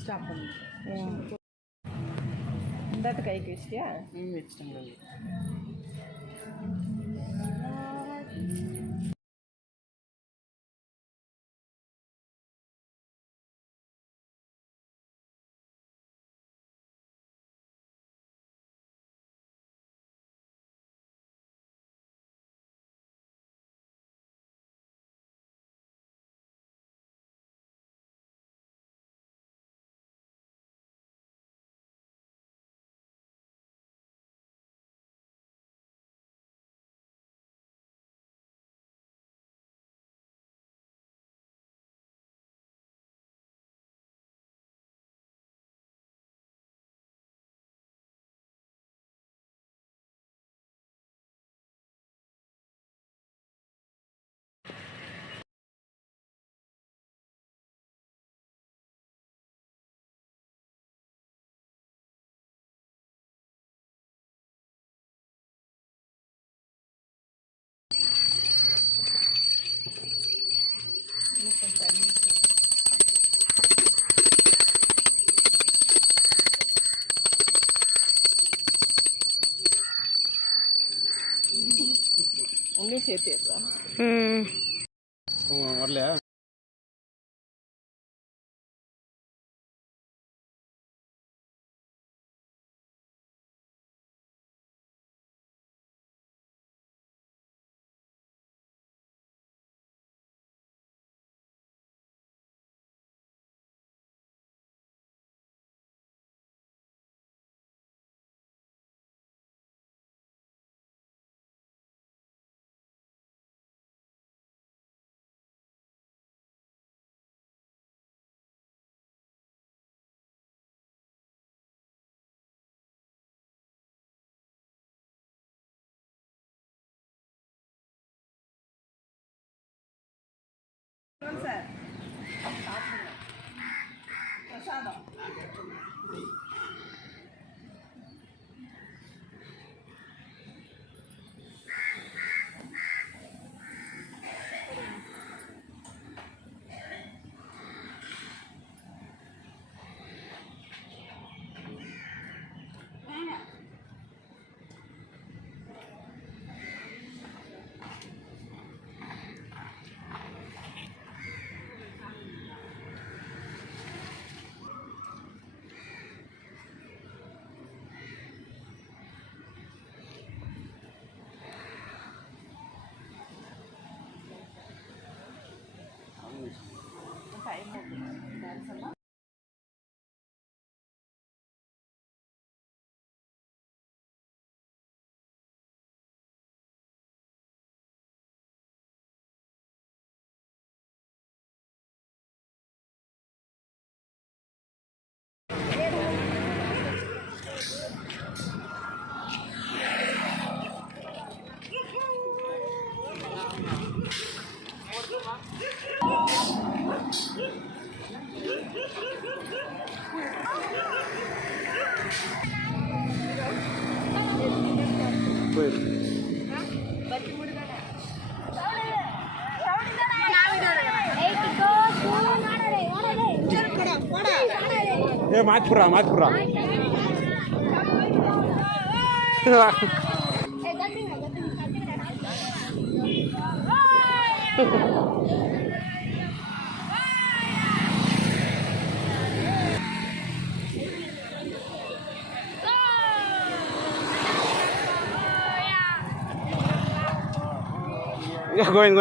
Stop பண்ணு. இந்த கைக்கு வச்சிட்டியா? வச்சுட்டேன். உன்னையும் சேர்த்துடுறா. வரலையா? சார் பிரசாதம். மாத்திப்புறா மாத்திப்புறா. Going.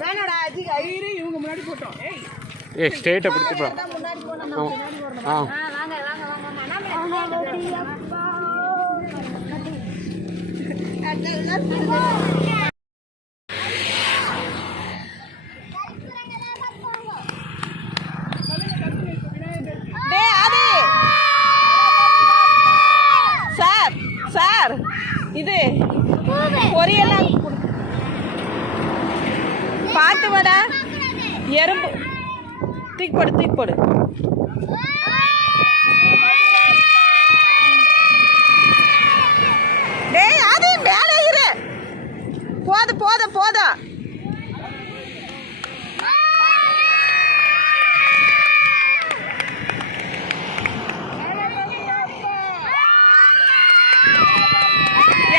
வேணாடா, இவங்க முன்னாடி போட்டோம். ஏ ஸ்ட்ரெயிட்டாக பிடிச்சிப்பா. முன்னாடி போனோம் ஆ சார் சார் இது பொரியெல்லாம் பார்த்து வாடா. எறும்பு தூக்கி போடு தூக்கி போடு. டேய் அது மேலே இரு. போதும் போதும் போதும்.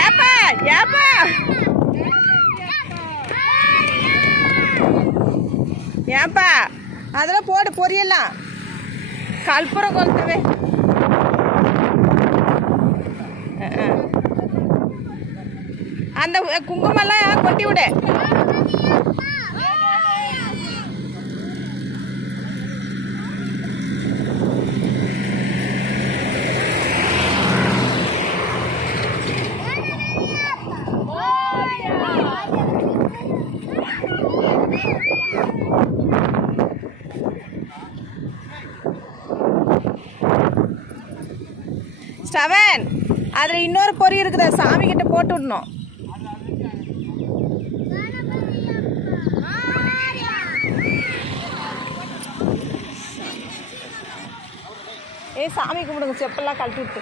ஏப்பா ஏப்பா ஏப்பா அதெல்லாம் போடு பொரியலாம். கற்பூரம் கொளுத்தவே. அந்த குங்குமெல்லாம் கொட்டி விடு. ஸ்டவன் அதில் இன்னொரு பொரி இருக்குது, சாமி கிட்ட போட்டு விடணும். சாமி கும்பிடுங்க, செப்பெல்லாம் கழட்டி விட்டு.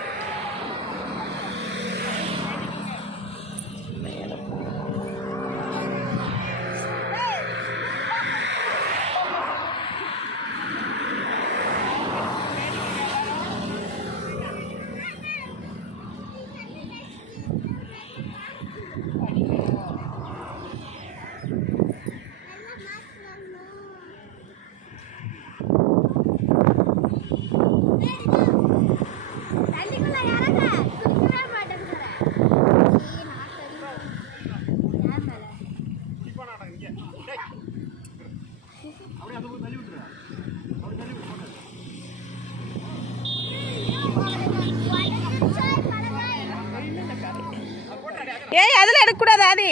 ஏய் அதெல்லாம் எடுக்கக்கூடாது ஆதி.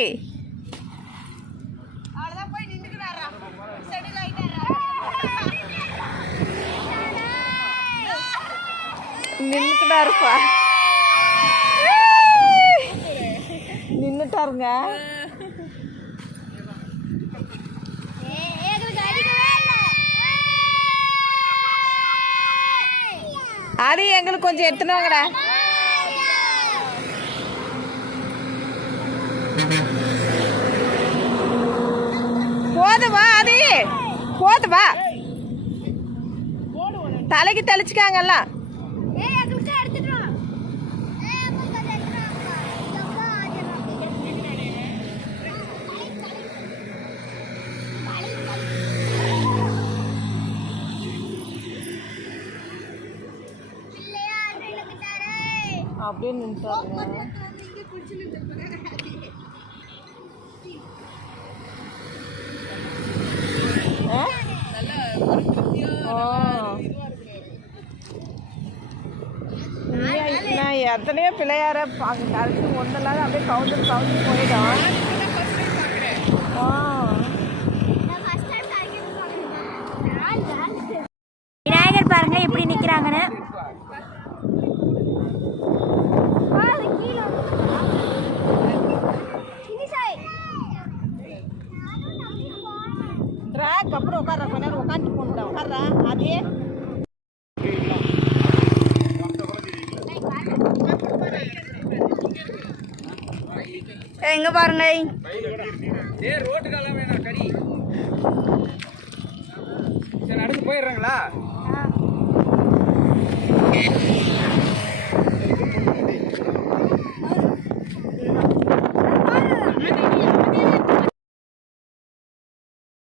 நின்றுக்கிட்டாருப்பா, நின்றுட்டாருங்க. ஆதி எங்களுக்கு கொஞ்சம் எடுத்துன்னு வாங்கடா. போதுவா ஆதி போதுவா. தலைக்கு தெளிச்சுக்காங்கல்ல. அப்படியே நின்றுட்டாருங்க. நான் எத்தனையோ பிள்ளையார கழிச்சு ஒன்றும் இல்லாத அப்படியே கவுந்து போயிடும். விநாயகர் பாருங்க எப்படி நிக்கிறாங்கன்னு. அப்புறம் உட்கார கொஞ்ச நேரம் உட்காந்து போட்டுட்டேன். உட்கார்றா அதே எங்க பாருங்க. நடந்து போயிடுறாங்களா?